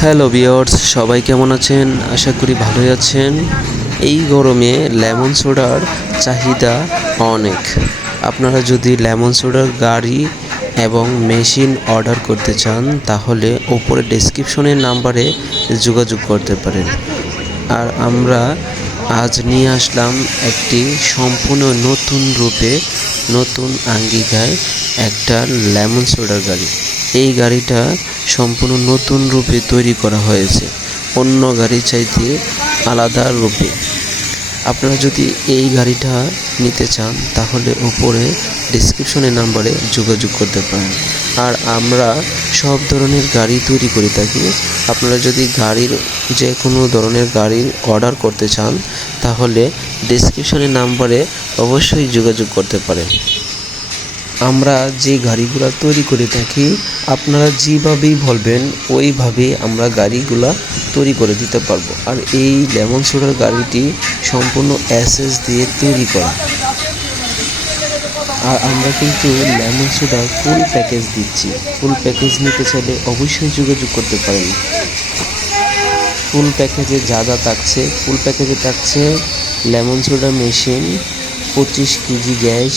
Hello বিয়ার্স সবাই কেমন আছেন? আশা করি ভালোই আছেন। এই গরমে লেমন সোডার চাহিদা অনেক। আপনারা যদি লেমন সোডার গাড়ি এবং মেশিন অর্ডার করতে চান, তাহলে ওপরে ডেসক্রিপশনের নাম্বারে যোগাযোগ করতে পারেন। আর আমরা আজ নিয়ে আসলাম একটি সম্পূর্ণ নতুন রূপে, নতুন আঙ্গিকায় একটা লেমন সোডার গাড়ি। এই গাড়িটা সম্পূর্ণ নতুন রূপে তৈরি করা হয়েছে। অন্য গাড়ি চাইতে আলাদা রূপে। আপনারা যদি এই গাড়িটা নিতে চান, তাহলে উপরে ডিসক্রিপশনের নাম্বারে যোগাযোগ করতে পারেন। আর আমরা সব ধরনের গাড়ি তৈরি করে থাকি। আপনারা যদি গাড়ির যে কোনো ধরনের গাড়ির অর্ডার করতে চান, তাহলে ডিসক্রিপশনের নাম্বারে অবশ্যই যোগাযোগ করতে পারেন। আমরা যে গাড়িগুলো তৈরি করে থাকি, আপনারা যেভাবেই বলবেন ওইভাবে আমরা গাড়িগুলা তৈরি করে দিতে পারব। আর এই লেমন সোডার গাড়িটি সম্পূর্ণ অ্যাসেস দিয়ে তৈরি করা। আর আমরা কিন্তু লেমন সোডার ফুল প্যাকেজ দিচ্ছি। ফুল প্যাকেজ নিতে চাইলে অবশ্যই যোগাযোগ করতে পারেন। ফুল প্যাকেজে যা যা থাকছে, ফুল প্যাকেজে থাকছে লেমন সোডা মেশিন পঁচিশ কেজি গ্যাস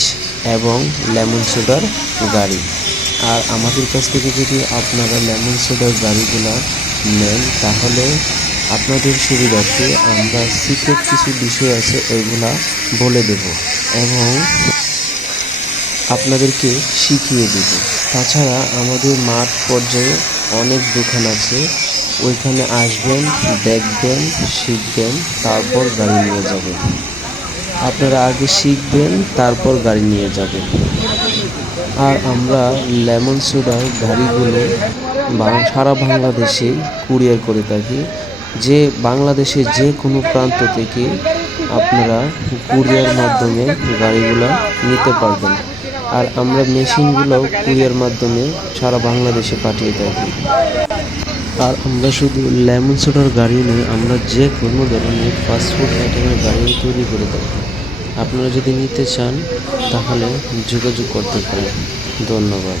এবং লেমন সোডার গাড়ি। আর আমাদের কাছ থেকে যদি আপনারা লেমন সোডার গাড়িগুলো নেন, তাহলে আপনাদের সুবিধার্থে আমরা সিক্রেট কিছু বিষয় আছে, ওইগুলা বলে দেব এবং আপনাদেরকে শিখিয়ে দেব। তাছাড়া আমাদের মাঠ পর্যায়ে অনেক দোকান আছে, ওইখানে আসবেন, দেখবেন, শিখবেন, তারপর গাড়ি নিয়ে যাবেন। আপনারা আগে শিখবেন, তারপর গাড়ি নিয়ে যাবেন। আর আমরা লেমন সোডার গাড়িগুলো সারা বাংলাদেশে কুরিয়ার করে থাকি। যে বাংলাদেশে যে কোনো প্রান্ত থেকে আপনারা কুরিয়ার মাধ্যমে গাড়িগুলো নিতে পারবেন। আর আমরা মেশিনগুলোও কুরিয়ার মাধ্যমে সারা বাংলাদেশে পাঠিয়ে থাকি। আর আমরা শুধু লেমন সোডার গাড়ি নয়, আমরা যে কোনো ধরনের ফাস্টফুড আইটেমের গাড়িও তৈরি করে থাকি। আপনারা যদি নিতে চান, তাহলে যোগাযোগ করতে পারেন। ধন্যবাদ।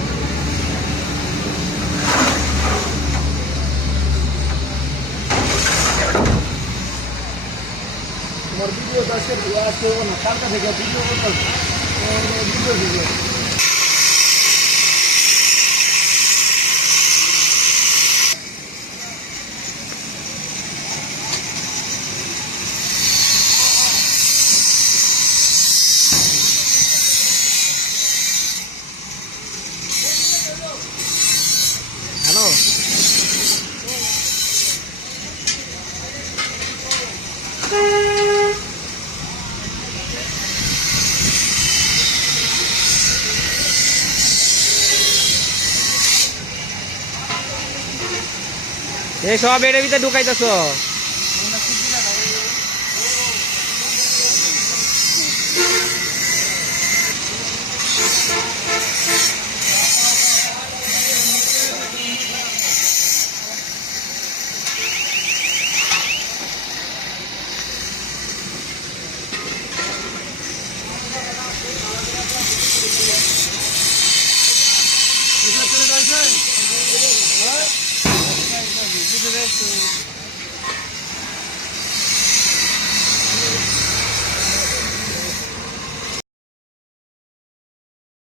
হ্যালো এই সব এর ভিতরে ঢুকাইতেছ? 谢。